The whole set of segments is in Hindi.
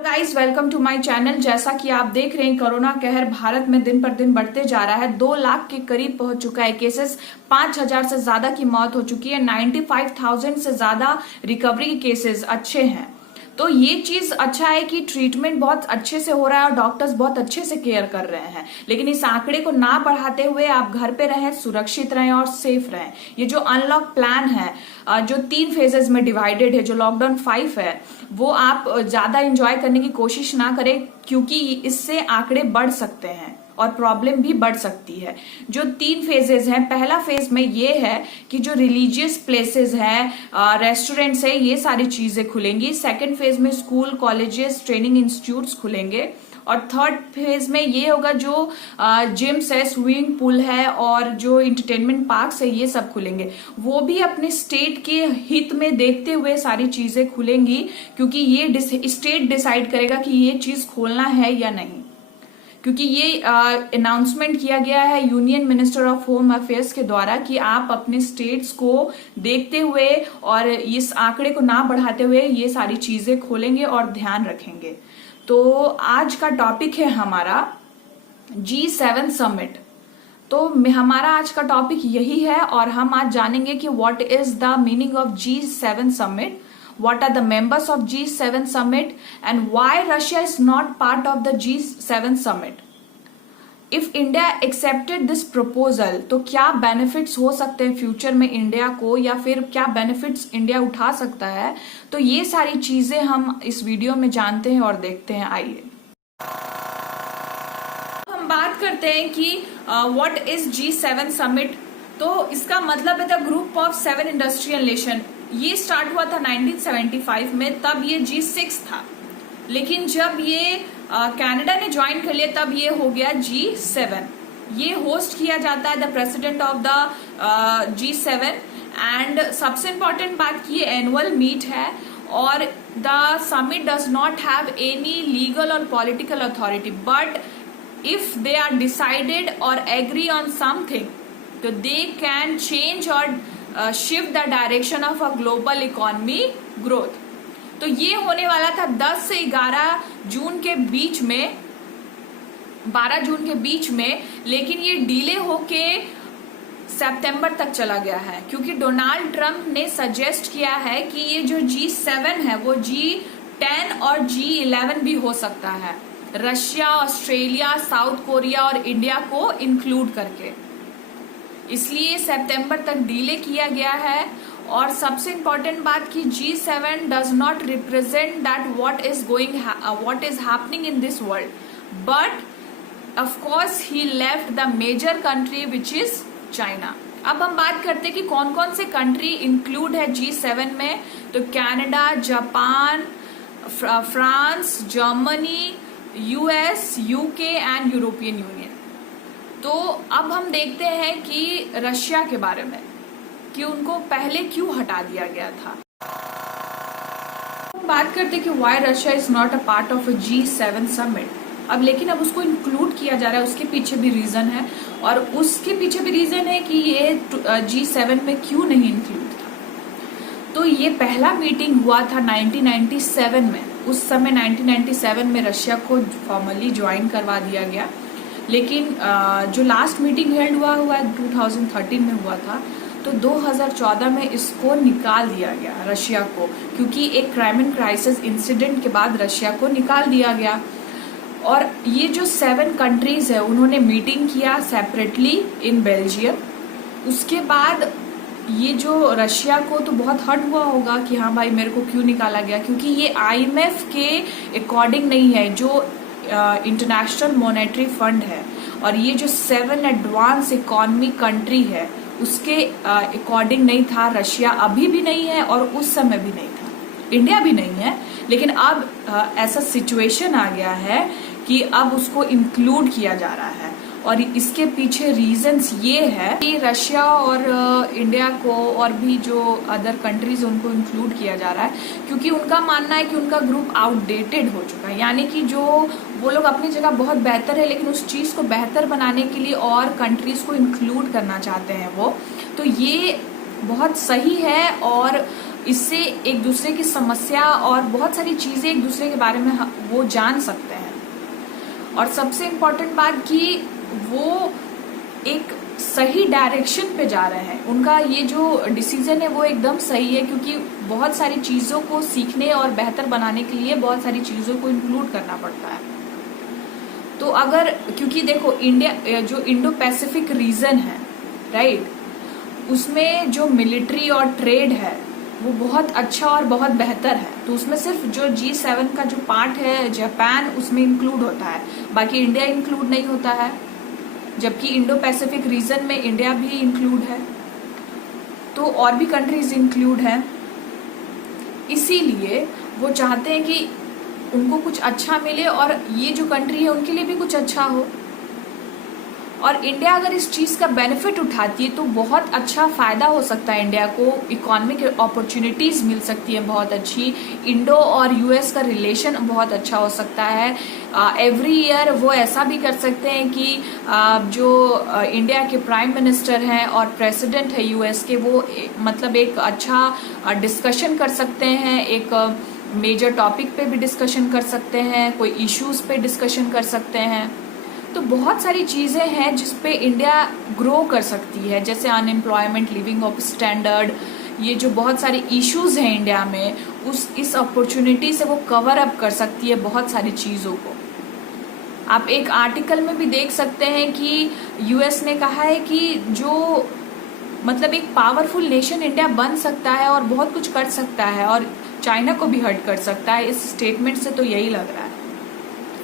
Guys welcome to my channel. जैसा कि आप देख रहे हैं, कोरोना कहर भारत में दिन पर दिन बढ़ते जा रहा है। 2 लाख के करीब पहुंच चुका है केसेस। 5,000 से ज्यादा की मौत हो चुकी है। 95,000 से ज्यादा रिकवरी केसेस अच्छे हैं। तो ये चीज अच्छा है कि ट्रीटमेंट बहुत अच्छे से हो रहा है और डॉक्टर्स बहुत अच्छे से केयर कर रहे हैं। लेकिन इस आंकड़े को ना बढ़ाते हुए आप घर पे रहें, सुरक्षित रहें और सेफ रहें। ये जो अनलॉक प्लान है, जो 3 फेजेस में डिवाइडेड है, जो लॉकडाउन 5 है, वो आप ज्यादा एंजॉय करने की कोशिश ना करें, क्योंकि इससे आंकड़े बढ़ सकते हैं और प्रॉब्लम भी बढ़ सकती है। जो 3 फेजेस हैं, पहला फेज में ये है कि जो रिलीजियस प्लेसेस हैं, रेस्टोरेंट्स है, ये सारी चीजें खुलेंगी। सेकंड फेज में स्कूल, कॉलेजेस, ट्रेनिंग इंस्टीट्यूट्स खुलेंगे। और थर्ड फेज में ये होगा जो जिम्स है, स्विमिंग पूल है और जो इंटरटेनमेंट पार्क्स है, ये सब खुलेंगे। वो भी अपने स्टेट के हित में देखते हुए सारी चीजें खुलेंगी, क्योंकि ये स्टेट डिसाइड करेगा कि ये चीज खोलना है या नहीं। क्योंकि ये अनाउंसमेंट किया गया है union minister of home affairs के द्वारा कि आप अपने स्टेट्स को देखते हुए और इस आंकड़े को ना बढ़ाते हुए ये सारी चीजें खोलेंगे और ध्यान रखेंगे। तो आज का टॉपिक है हमारा G7 समिट। तो हमारा आज का टॉपिक यही है और हम आज जानेंगे कि what is the meaning of G7 summit, what are the members of G7 summit and why Russia is not part of the G7 summit. If India accepted this proposal, तो क्या बेनिफिट्स हो सकते हैं फ्यूचर में इंडिया को, या फिर क्या बेनिफिट्स इंडिया उठा सकता है। तो ये सारी चीजें हम इस वीडियो में जानते हैं और देखते हैं। आइए हम बात करते हैं कि व्हाट इज G7 समिट। तो इसका मतलब है the group of 7 industrial nation. ये स्टार्ट हुआ था 1975 में, तब ये G6 था। लेकिन जब ये कनाडा ने ज्वाइन कर लिया, तब ये हो गया G7। ये होस्ट किया जाता है the president of the G7। And सबसे इंपॉर्टेंट बात की ये एनुअल मीट है और the summit does not have any legal और political authority, but if they are decided और एग्री ऑन समथिंग, तो दे कैन चेंज और shift the direction of a global economy growth. तो ये होने वाला था 10 से 11 जून के बीच में, 12 जून के बीच में, लेकिन ये डिले होके सितंबर तक चला गया है, क्योंकि डोनाल्ड ट्रंप ने सजेस्ट किया है कि ये जो G7 है वो G10 और G11 भी हो सकता है, रशिया, ऑस्ट्रेलिया, साउथ कोरिया और इंडिया को इंक्लूड करके। इसलिए सितंबर तक डिले किया गया है। और सबसे इंपॉर्टेंट बात की G7 does not represent that what is happening in this world, but of course he left the major country which is China. अब हम बात करते हैं कि कौन कौन से कंट्री इंक्लूड है G7 में। तो Canada, Japan, France, Germany, US, UK and European union. तो अब हम देखते हैं कि रशिया के बारे में, कि उनको पहले क्यों हटा दिया गया था। बात करते हैं कि why Russia is not a part of a G7 summit. अब लेकिन अब उसको इंक्लूड किया जा रहा है, उसके पीछे भी रीजन है, और उसके पीछे भी रीजन है कि ये G7 में क्यों नहीं इंक्लूड था। तो ये पहला मीटिंग हुआ था 1997 में। उस समय 1997 में रशिया को फॉर्मली ज्वाइन करवा दिया गया। लेकिन जो लास्ट मीटिंग हेल्ड हुआ 2013 में हुआ था, तो 2014 में इसको निकाल दिया गया रशिया को, क्योंकि एक क्राइमिन क्राइसिस इंसिडेंट के बाद रशिया को निकाल दिया गया। और ये जो 7 कंट्रीज है, उन्होंने मीटिंग किया सेपरेटली इन बेल्जियम। उसके बाद ये जो रशिया को तो बहुत हर्ट हुआ होगा कि हाँ भाई मेरे को क्यों निकाला गया, क्योंकि ये IMF के अकॉर्डिंग नहीं है, जो इंटरनेशनल मॉनेटरी फंड है, और ये जो 7 एडवांस इकोनॉमी कंट्री है उसके अकॉर्डिंग नहीं था। रशिया अभी भी नहीं है और उस समय भी नहीं था, इंडिया भी नहीं है। लेकिन अब ऐसा सिचुएशन आ गया है कि अब उसको इंक्लूड किया जा रहा है, और इसके पीछे रीजंस ये है कि रशिया और इंडिया को और भी जो अदर कंट्रीज उनको इंक्लूड किया जा रहा है, क्योंकि उनका मानना है कि उनका ग्रुप आउटडेटेड हो चुका है। यानी कि जो वो लोग अपनी जगह बहुत बेहतर है, लेकिन उस चीज को बेहतर बनाने के लिए और कंट्रीज को इंक्लूड करना चाहते हैं वो। तो ये बहुत सही है और इससे एक दूसरे की समस्या और बहुत सारी चीजें एक दूसरे के बारे में वो जान सकते हैं। और सबसे इम्पोर्टेंट बात कि वो एक सही डायरेक्शन पे जा रहे हैं। उनका ये जो डिसीजन है वो एकदम सही है, क्योंकि बहुत सारी चीजों को सीखने और बेहतर बनाने के लिए बहुत सारी चीजों को इंक्लूड करना पड़ता है। तो अगर, क्योंकि देखो इंडिया जो इंडो पैसिफिक रीजन है, राइट, उसमें जो मिलिट्री और ट्रेड है वो बहुत अच्छा और बहुत बेहतर है। तो उसमें सिर्फ जो G7 का जो पार्ट है जापान, उसमें इंक्लूड होता है, बाकी इंडिया इंक्लूड नहीं होता है। जबकि इंडो पैसिफिक रीजन में इंडिया भी इंक्लूड है, तो और भी कंट्रीज इंक्लूड हैं। इसीलिए वो चाहते हैं कि उनको कुछ अच्छा मिले और ये जो कंट्री है उनके लिए भी कुछ अच्छा हो। और इंडिया अगर इस चीज़ का बेनिफिट उठाती है तो बहुत अच्छा फ़ायदा हो सकता है इंडिया को, इकोनॉमिक अपॉर्चुनिटीज़ मिल सकती है बहुत अच्छी, इंडो और यूएस का रिलेशन बहुत अच्छा हो सकता है। एवरी ईयर वो ऐसा भी कर सकते हैं कि जो इंडिया के प्राइम मिनिस्टर हैं और प्रेसिडेंट है यूएस के, वो मतलब एक अच्छा डिस्कशन कर सकते हैं, एक मेजर टॉपिक पे भी डिस्कशन कर सकते हैं, कोई इश्यूज़ पे डिस्कशन कर सकते हैं। तो बहुत सारी चीज़ें हैं जिस पे इंडिया ग्रो कर सकती है, जैसे अनएम्प्लॉयमेंट, लिविंग ऑफ स्टैंडर्ड, ये जो बहुत सारे इश्यूज हैं इंडिया में, इस अपॉर्चुनिटी से वो कवर अप कर सकती है बहुत सारी चीज़ों को। आप एक आर्टिकल में भी देख सकते हैं कि यूएस ने कहा है कि जो मतलब एक पावरफुल नेशन इंडिया बन सकता है और बहुत कुछ कर सकता है और चाइना को भी हर्ट कर सकता है। इस स्टेटमेंट से तो यही लग रहा है,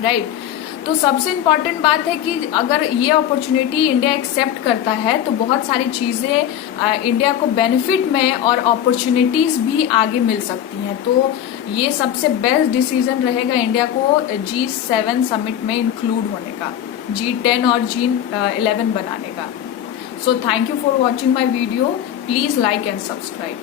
राइट। तो सबसे इम्पॉर्टेंट बात है कि अगर ये अपॉर्चुनिटी इंडिया एक्सेप्ट करता है तो बहुत सारी चीज़ें इंडिया को बेनिफिट में और अपॉर्चुनिटीज़ भी आगे मिल सकती हैं। तो ये सबसे बेस्ट डिसीजन रहेगा इंडिया को G7 समिट में इंक्लूड होने का, G10 और G11 बनाने का। So thank you for watching my video, please like and subscribe.